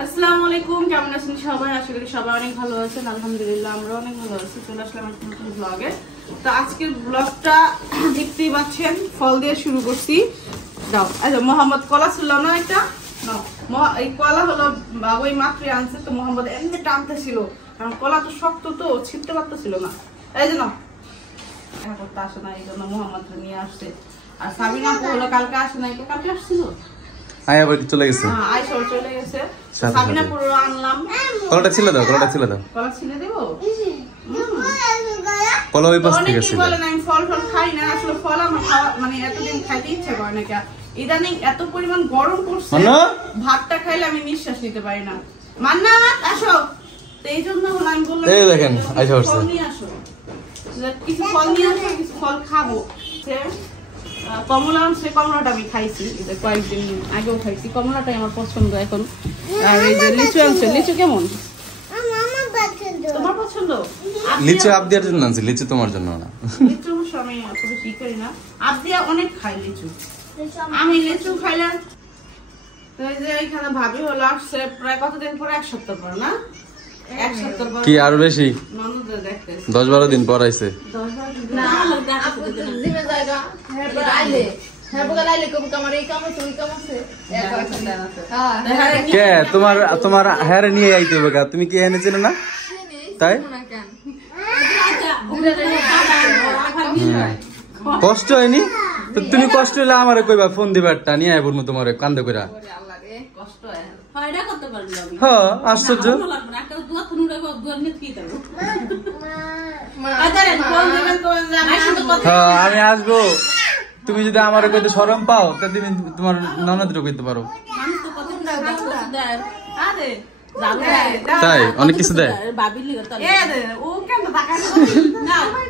আসসালামু আলাইকুম, কেমন আছেন সবাই? আশা করি সবাই অনেক ভালো আছেন। আলহামদুলিল্লাহ আমরা অনেক ভালো আছি। চলে আসলাম একটা নতুন ব্লগে। তো আজকের ব্লগটা দেখতেই পাচ্ছেন, ফল দিয়ে শুরু করছি। দাও আচ্ছা, মোহাম্মদ কলা ছিল না, একটা এই কলা হলো ওই মাত্রই আনছে। তো মোহাম্মদ এমনি টানতে ছিল, কারণ কলা তো শক্ত, তো ছিটতে পারতেছিল না। এই যে না দেখা করতে আসে না, এই জন্য মোহাম্মদ নিয়ে আসছে। আর সাবিনা হলো কালকে আসে না, কালকে আসছিল, চলে গেছে। আয়শা চলে গেছে। সাবিনা পুরো আনলাম। কলাটা ছিল দাও, কলাটা ছিল দাও। কলা ছিলে দেব? কলা ওই পাশ থেকে ছিল। বলে না আমি ফল খাই না, আসলে ফল আমার খাওয়া মানে এতদিন খাইতে ইচ্ছা করে না। ইদানিং এত পরিমাণ গরম পড়ছে, ভাতটা খাইলে আমি নিঃশ্বাস নিতে পারি না। মান্না আসো, তো এই জন্য হলো আমি বললাম এই দেখেন আয়শা আসছে, ফল নিয়ে আসো, কিছু ফল নিয়ে আসো, কিছু ফল খাবো। কমলা আনছে, কমলাটা আমি খাইছি কয়েকদিন আগেও খাইছি, কমলাটাই আমার পছন্দ এখন। আর এই যে লিচু আনছে, লিচু কেমন? তোমার পছন্দ? লিচু আবদিয়ার জন্য আনছি, লিচু তোমার জন্য না। লিচু অবশ্য আমি অত বেশি করি না, আবদিয়া অনেক খাই লিচু, আমি লিচু খাইলাম। তো এই যে এখানে ভাবি হলো আসছে প্রায় কতদিন পরে, এক সপ্তাহ পর না, এক সপ্তাহ পর কি আরো বেশি, ননদদের দেখতে 10-12 দিন পর আইছে। কে তোমার হ্যারে নিয়ে আইতে হবে, তুমি কি এনে চেনো না? তাই কষ্ট হয়নি তো? তুমি কষ্ট হলে আমার কইবা, ফোন দিবা, একটা নিয়ে আইবো তোমার কান্দে কইরা। হ্যাঁ আশ্চর্য। হ্যাঁ আমি আসবো, তুমি যদি আমার কইতে শরম পাও তা তুমি তোমার ননদরে কইতে পারো। তাই অনেক কিছু দেয়।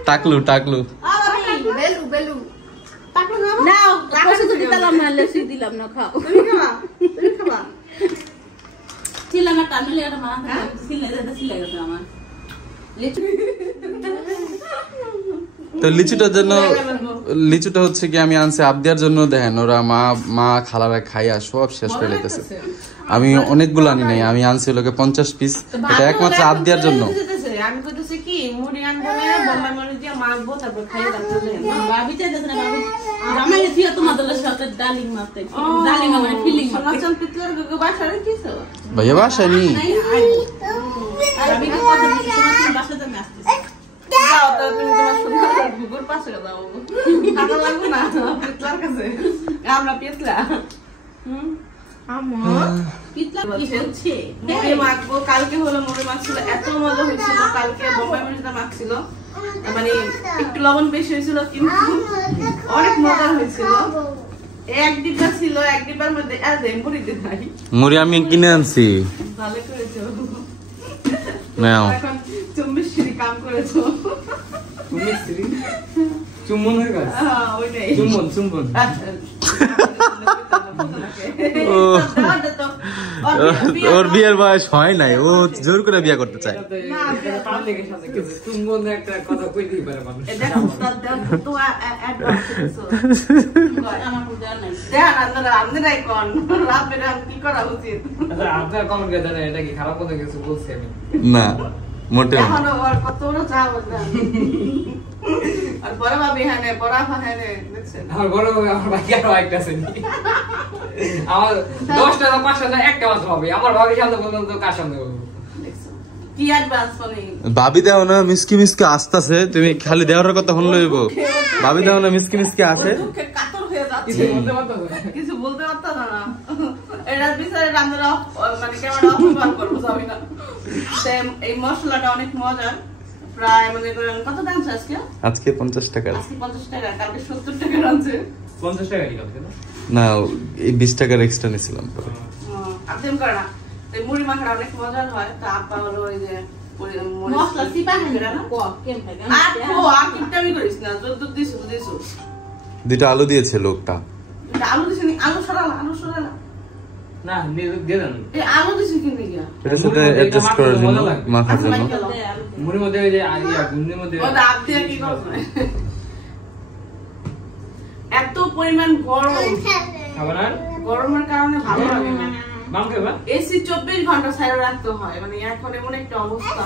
টাকলু টাকলু দিলাম না, খাও তুমি খাবা, তুমি খাবা। তো লিচুটার জন্য, লিচুটা হচ্ছে কি আমি আনছি আবদিয়ার জন্য। দেখেন ওরা মা খালারা খাইয়া সব শেষ করে লেতেছে। আমি অনেকগুলো আনি নাই, আমি আনছি লোকে 50 পিস। এটা একমাত্র আবদিয়ার জন্য। আমি কইতেছি কি মুড়ি আনবো না, বোম্বাই মরিচ দিয়ে মাখবো, তারপর খাইয়ে রাখতে দেন। ভাবি চাইতেছে না, ভাবি জামাইলে দিয়া তোমাদের সাথে ডালিং মারতে, ডালিং আমার ফিলিং সনাচন পিতলার গগো বাসারে কিছো ভাইয়া বাসা নি। ভাবি কি কথা দিছে, সনাচন বাসাতে আসছে। যাও তো তুমি তোমার সুন্দর গুগুর পাশে যাও, ভালো লাগবে না পিতলার কাছে, আমরা পিতলা। কালকে হলো মুড়ি মাখছিল, এত মজা হয়েছিল। কালকে বোম্বাই মরিচটা মাখছিল, মানে একটু লবণ বেশি হয়েছিল, কিন্তু অনেক মজা হয়েছিল। এক ডিব্বা ছিল, এক ডিব্বার মধ্যে মুড়ি দিয়ে নাই, মুড়ি আমি কিনে আনছি। ভালো করেছো, এখন চুম্বিশ্রী কাম করেছো। চুম্বন হয়ে গেছে, ওইটাই চুম্বন। ওর বিয়ের বয়স হয় নাই, ও জোর করে বিয়ে করতে চায়। না মোটেও আর বড় ভাবি হ্যাঁ বড় হ্যাঁ দেখছেন, আমার বড় ভাবি আমার ভাই আরো একটা আছে, আমার 10টা 5টা না একটা মাত্র ভাবি। আমার ভাবি সামনে বললাম তো কার সামনে বলবো, কি অ্যাডভান্স মানে ভাবি দাও না মিসকি মিসকি আসতেছে, তুমি খালি দেওয়ার কথা হন লইব। ভাবি দাও না মিসকি মিসকি আসে, দুঃখে কাতর হয়ে যাচ্ছে, কিছু বলতে পারতাম না। এটার বিচারে রান্নারা মানে ক্যামেরা অফ করবো যাবে না। এই মশলাটা অনেক মজার, প্রায় মনে করেন কত দাম আজকে? আজকে 50 টাকা। আজকে 50 টাকা, কালকে 70 টাকা আছে। 50 টাকা কি কালকে না, এই 20 টাকার এক্সট্রা নিছিলাম পরে। আপনি করে না, এই মুড়ি মাখাটা অনেক মজার হয়। তা আপা হলো ওই যে মশলা সিপা খাইরা না কো কেম থাকে আর কো আমি করিস না, যত দিছো দুটো আলু দিয়েছে লোকটা। আলু দিছ নি? আলু সরালা, আলু সরালা না দিয়ে দেন। এই আলু দিছ কি নিয়া এটার সাথে অ্যাডজাস্ট করার জন্য, মাখার জন্য। মুড়ির মধ্যে ওই যে আলিয়া গুন্ডির মধ্যে ও দা আপনি কি করছেন? এত পরিমাণ গরম, খাবার আর গরমের কারণে ভালো লাগে না। মাম খাবা এসি 24 ঘন্টা ছাড়া রাখতে হয়, মানে এখন এমন একটা অবস্থা।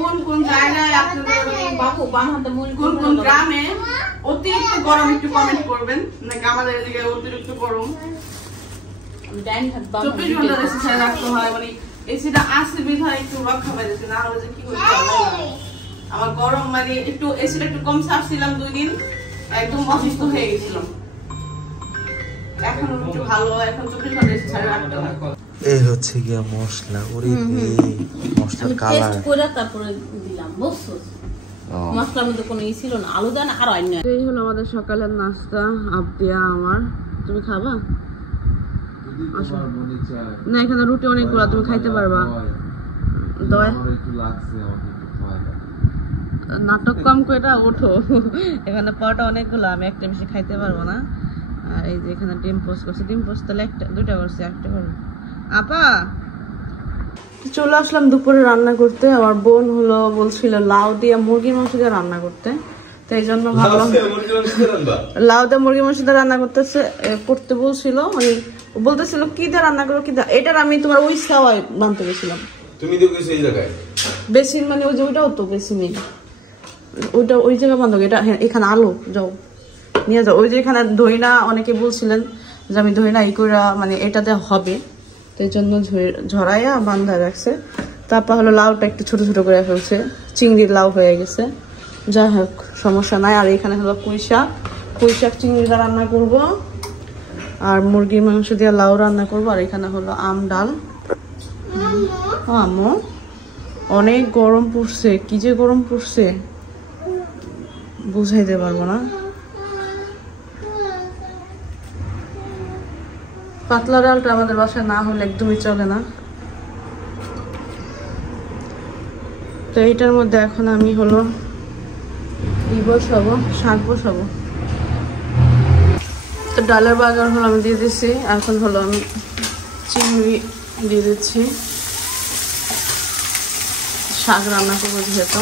কোন কোন জায়গায় আপনাদের বাবু বাম হাতে মুড়ি কোন কোন গ্রামে অতিরিক্ত গরম একটু কমেন্ট করবেন, নাকি আমাদের এদিকে অতিরিক্ত গরম। ডাইন হাত বাম 24 ঘন্টা এসি ছাড়া রাখতে হয়, মানে এসিটা আসে বিধায় একটু রক্ষা পাইতেছে, না হলে যে কি হইতো আমার গরম, মানে একটু এসিটা একটু কম ছাড়ছিলাম 2 দিন, একদম অসুস্থ হয়ে গেছিলাম। এখন একটু ভালো, এখন 24 ঘন্টা এসি ছাড়া রাখতে হয়। এই হচ্ছে গিয়া মশলা, ওরে মশলার কালার টেস্ট করে তারপরে দিলাম, বুঝছো? মশলার মধ্যে কোনো ই ছিল না, আলু দেন আর অন্য। এই হলো আমাদের সকালের নাস্তা, আবদিয়া আমার। তুমি খাবা? না, এখানে রুটি অনেকগুলো, তুমি খাইতে পারবা। দয় নাটক কম করে ওঠো, এখানে পরোটা অনেকগুলো, আমি একটা বেশি খাইতে পারবো না। আর এই যে এখানে ডিম পোস্ট করছে, ডিম পোস্ট তাহলে দুইটা করছে, একটা করবো। আপা চলে আসলাম দুপুরে রান্না করতে। আমার বোন হলো বলছিল লাউ দিয়ে মুরগির মাংস দিয়ে রান্না করতে, তো এই জন্য ভাবলাম লাউ দিয়ে মুরগির মাংস দিয়ে রান্না করতে বলছিল, মানে বলতেছিল কি দিয়ে রান্না করো কি দিয়ে। এটার আমি তোমার ওই সাওয়াই বানতে গেছিলাম। তুমি তো কইছো এই জায়গায় বেসিন, মানে ওই যে ওইটাও তো বেসিনই, ওইটা ওই জায়গায় বান্ধব। এটা হ্যাঁ, এখানে আলো যাও নিয়ে যাও। ওই যে এখানে ধইনা অনেকে বলছিলেন যে আমি ধইনা এই করে মানে এটাতে হবে, তো এই জন্য ঝরাইয়া বান্ধা রাখছে। তারপর হলো লাউটা একটু ছোট ছোট করে ফেলছে, চিংড়ির লাউ হয়ে গেছে, যাই হোক সমস্যা নাই। আর এখানে হলো পুঁই শাক চিংড়িটা রান্না করব, আর মুরগির মাংস দিয়ে লাউ রান্না করব। আর এখানে হলো আম ডাল। আম্মু অনেক গরম পড়ছে, কি যে গরম পড়ছে বুঝাইতে পারবো না। পাতলা ডালটা আমাদের বাসায় না হলে একদমই চলে না। তো এইটার মধ্যে এখন আমি হলো বসাবো, শাক বসাবো। তো ডালের বাগার হলো আমি দিয়ে দিচ্ছি, এখন হলো আমি চিংড়ি দিয়ে দিচ্ছি। শাক রান্না করবো যেহেতু।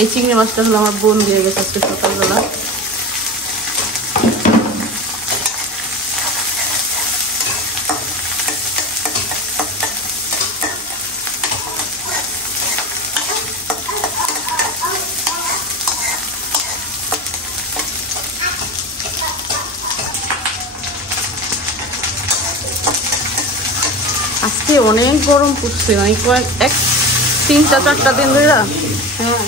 এই চিংড়ি মাছটা হলো আমার বোন দিয়ে গেছে আজকে সকালবেলা। আজকে অনেক গরম পড়ছে, মানে কয়েক 3-4 দিন ধরে। হ্যাঁ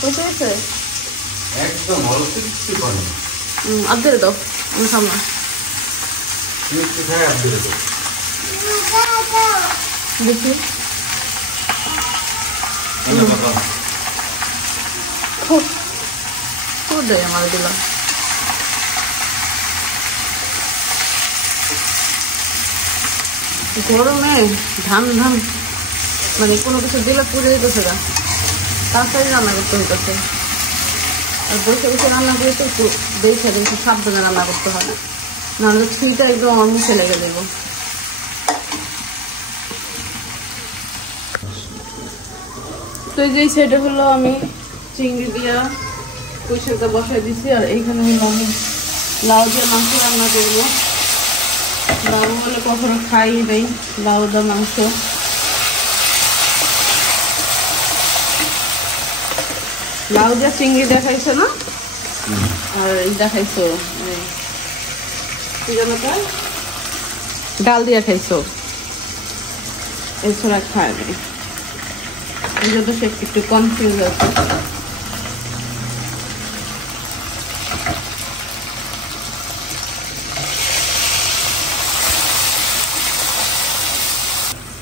বুঝেছে একদম অল্প পানি আদে দাও, আমি খাবো না। মিষ্টি খাই আপনি দেখি খুব দেয় আমার দিলাম। গরমে ধান মানে কোনো কিছু দিলে পুড়ে যেতেছে না, তাড়াতাড়ি রান্না করতে হইতেছে। আর বসে বসে রান্না করে তো একটু দেখে একটু সাবধানে রান্না করতে হয়, নাহলে ছুঁইটা একদম আমার মুখে লেগে দেবো। তো এই যে সাইডে হলো আমি চিংড়ি দিয়া পুঁই শাকটা বসাই দিছি, আর এইখানে হলো আমি লাউ দিয়ে মাংস রান্না করবো। লাউ বলে কখনো খাই নেই, লাউ দা মাংস। লাউ দিয়ে চিংড়ি দেখাইছো না, আর দেখাইছো কি জানো তো ডাল দিয়ে খাইছো, এছাড়া খায় নাই। এই জন্য সে একটু কনফিউজ আছে।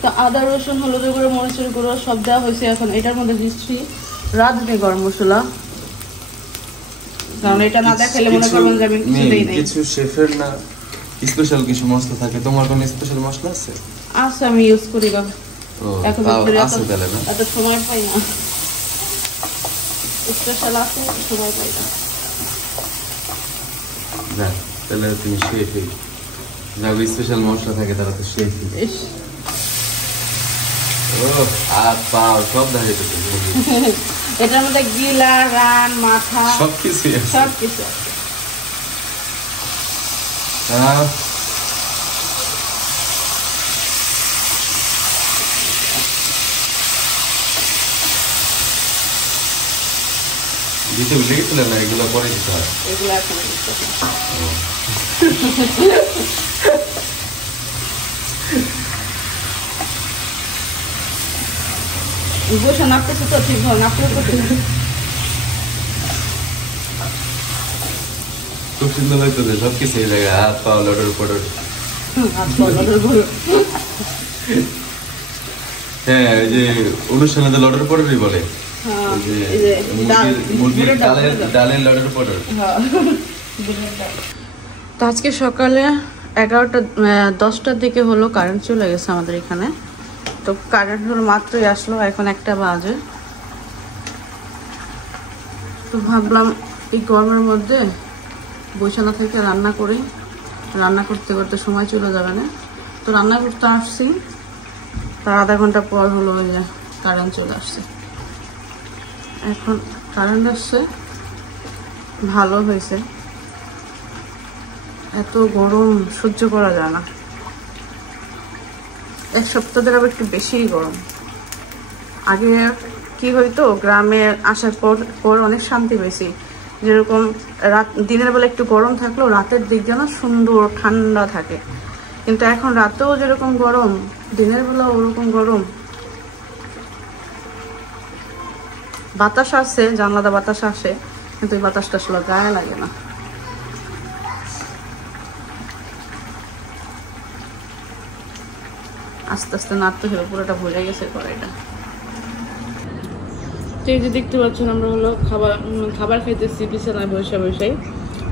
তো আদা রসুন হলুদের গুঁড়ো মরিচের গুঁড়ো সব দেওয়া হয়েছে। এখন এটার মধ্যে দিচ্ছি রাঁধুনি গরম মশলা, কারণ এটা না দেখাইলে মনে করবেন যে আমি কিছু দেই নাই। কিছু শেফের না স্পেশাল কিছু মশলা থাকে, তোমার কোনো স্পেশাল মশলা আছে? আচ্ছা আমি ইউজ করি না এখন, এত সময় পাই না। স্পেশাল আছে সময় পাই না। তাহলে তুমি শেফই, যাও স্পেশাল মশলা থাকে তারা তো শেফই। এটার মধ্যে গিলা রান মাথা সবকিছু সবকিছু। দিতে ভুলে গেছিলেন না, এগুলো পরে দিতে হয়। এগুলো এখন দিতে হবে। বসে নাপতেছে তো ঠিক ভাবে নাপতে করতে খুব সুন্দর লাগতেছে সবকিছু এই জায়গায়, হাত পা লটর পটর। হ্যাঁ, ওই যে অনুষ্ঠানে তো লটর পটরই বলে, ওই যে মুরগির ডালের লটর পটর। তো আজকে সকালে 10টার দিকে হলো কারেন্ট চলে গেছে আমাদের এখানে। তো কারেন্ট হলো মাত্রই আসলো, এখন 1টা বাজে। তো ভাবলাম এই গরমের মধ্যে বৈশাখা থেকে রান্না করি, রান্না করতে করতে সময় চলে যাবে না। তো রান্না করতে আসছি, তার আধা ঘন্টা পর হলো ওই যে কারেন্ট চলে আসছে। এখন কারেন্ট আসছে, ভালো হয়েছে। এত গরম সহ্য করা যায় না, এক সপ্তাহ ধরে আবার একটু বেশিই গরম। আগে কি হইতো, গ্রামে আসার পর অনেক শান্তি পেয়েছি। যেরকম দিনের বেলা একটু গরম থাকলেও রাতের দিক যেন সুন্দর ঠান্ডা থাকে, কিন্তু এখন রাতেও যেরকম গরম, দিনের বেলা ওরকম গরম। বাতাস আসে, জানলাতে বাতাস আসে, কিন্তু এই বাতাসটা আসলে গায়ে লাগে না। আস্তে আস্তে নাড়তে হবে, পুরোটা ভরে গেছে কড়াইটা। এই যে দেখতে পাচ্ছেন আমরা হলো খাবার খাইতেছি বিছানায় বসে বসে।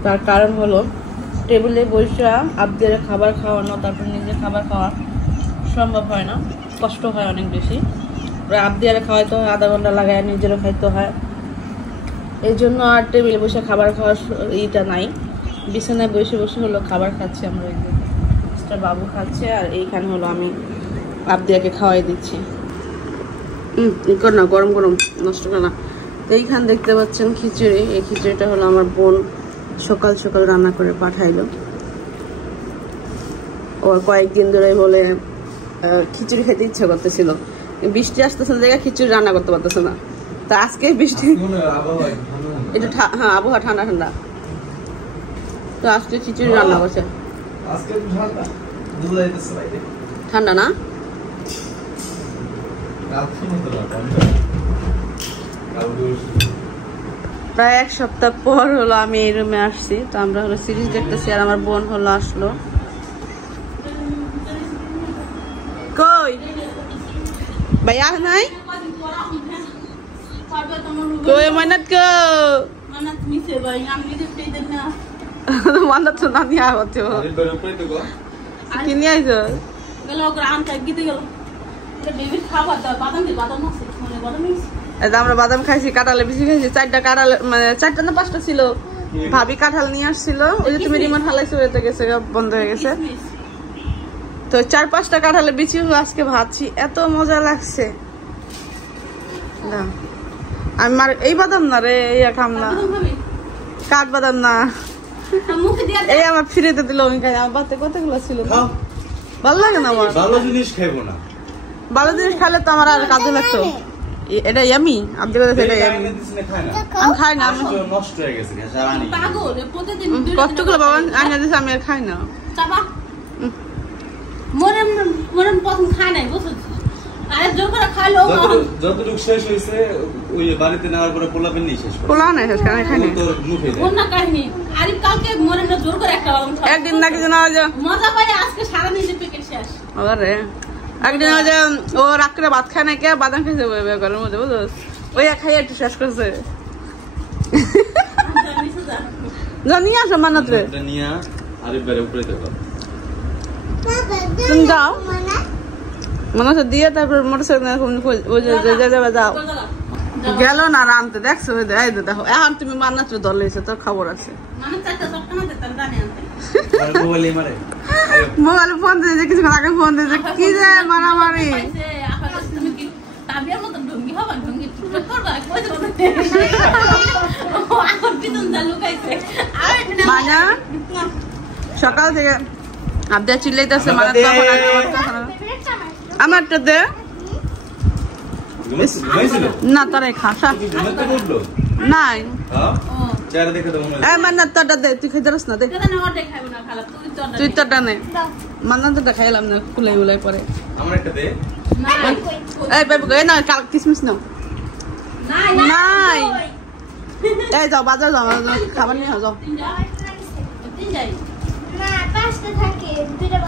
তার কারণ হলো টেবিলে বসে আবদের খাবার খাওয়ানো, তারপর নিজে খাবার খাওয়া সম্ভব হয় না, কষ্ট হয় অনেক বেশি। আবদিয়ারে খাওয়াইতে হয়, আধা ঘন্টা লাগায়, নিজেরও খাইতে হয়। এই জন্য আর টেবিলে বসে খাবার খাওয়ার ইটা নাই। বিছানায় বসে বসে হলো খাবার খাচ্ছি আমরা, বাবু খাচ্ছে, আর এইখানে হলো আমি আবদিয়াকে খাওয়াই দিচ্ছি। কর না, গরম গরম নষ্ট কর না। তো এইখানে দেখতে পাচ্ছেন খিচুড়ি। এই খিচুড়িটা হলো আমার বোন সকাল সকাল রান্না করে পাঠাইলো। ওর কয়েকদিন ধরে বলে খিচুড়ি খেতে ইচ্ছা করতেছিল, বৃষ্টি আসতেছে দেখে খিচুড়ি রান্না করতে পারতেছে না। তো আজকে বৃষ্টি, একটু হ্যাঁ আবহাওয়া ঠান্ডা ঠান্ডা, তো আজকে খিচুড়ি রান্না করছে। ঠান্ডা না, প্রায় 1 সপ্তাহ পর হলো আমি এই রুমে আসছি। তো আমরা হলো সিরিজ দেখতেছি, আর আমার বোন হলো আসলো। কই ভাইয়া নাই, কই মানাত কো মানাত তো না নিয়ে আওতে কি নিয়ে আইছো? আমরা বাদাম খাইছি, কাঁঠালে বেশি খাইছি। 4টা কাঁঠাল, মানে 4টা না 5টা ছিল। ভাবি কাঁঠাল নিয়ে আসছিল, ওই যে তুমি রিমোট হালাইছো, ওইটা গেছে, বন্ধ হয়ে গেছে। তো 4-5টা কাঁঠালে বিচি হলো আজকে ভাবছি, এত মজা লাগছে। আমি এই বাদাম না রে, এই খাম না, কাঠ বাদাম না, এই আমার ফিরেতে দিল। আমি খাই, আমার বাতে কতগুলো ছিল, ভালো লাগে না আমার। ভালো জিনিস খাইবো না, ভালো জিনিস খাইলে তো আমার আর কাজে লাগতো। এটা ইয়ামি, আপনি কথা এটা ইয়ামি। আমি খাই না, আমি নষ্ট হয়ে গেছে কষ্ট করে বাবা আইনা দিছে, আমি আর খাই না। যতটুকু শেষ হয়েছে ওই বাড়িতে নেওয়ার পরে পোলাপেন নেই, শেষ পোলা নাই শেষ খাই খাই না। একদিন নাকি জানা আরে একদিন ও রাত করে ভাত খায় না, কে বাদাম খাইছে ঘরের মধ্যে, বুঝলো, ওই খাই একটু শেষ করছে। নিয়ে আসো মানাতে, তুমি যাও মানাতে দিয়ে, তারপর মোটরসাইকেল যাও। গেল না রানতে, দেখছো দেখো এখন তুমি মানাতে দলেছে, তোর খবর আছে। মোবাইলে ফোন দিয়েছে, কিছুক্ষণ আগে ফোন দিয়েছে, কি যে মারামারি। মানা সকাল থেকে আবদা চিল্লাইতেছে, আমারটা দে না, তারাই খাসা নাই ও চেহারা দেখে তো মনে এই মান্নাত তোরটা দে, তুই খেতে পারিস না দে। কেন ওটা খাইব না খালা তুই তুই তো তোরটা নে। মান্নাত তোরটা খাইলাম না, কুলাই উলাই পরে। আমার একটা দে না এই পাইব গো, এই না কিসমিস নাও। নাই। এই যাও বাজার যাও, খাবার নিয়ে যাও। তিন যাই না 5টা থাকে 2টা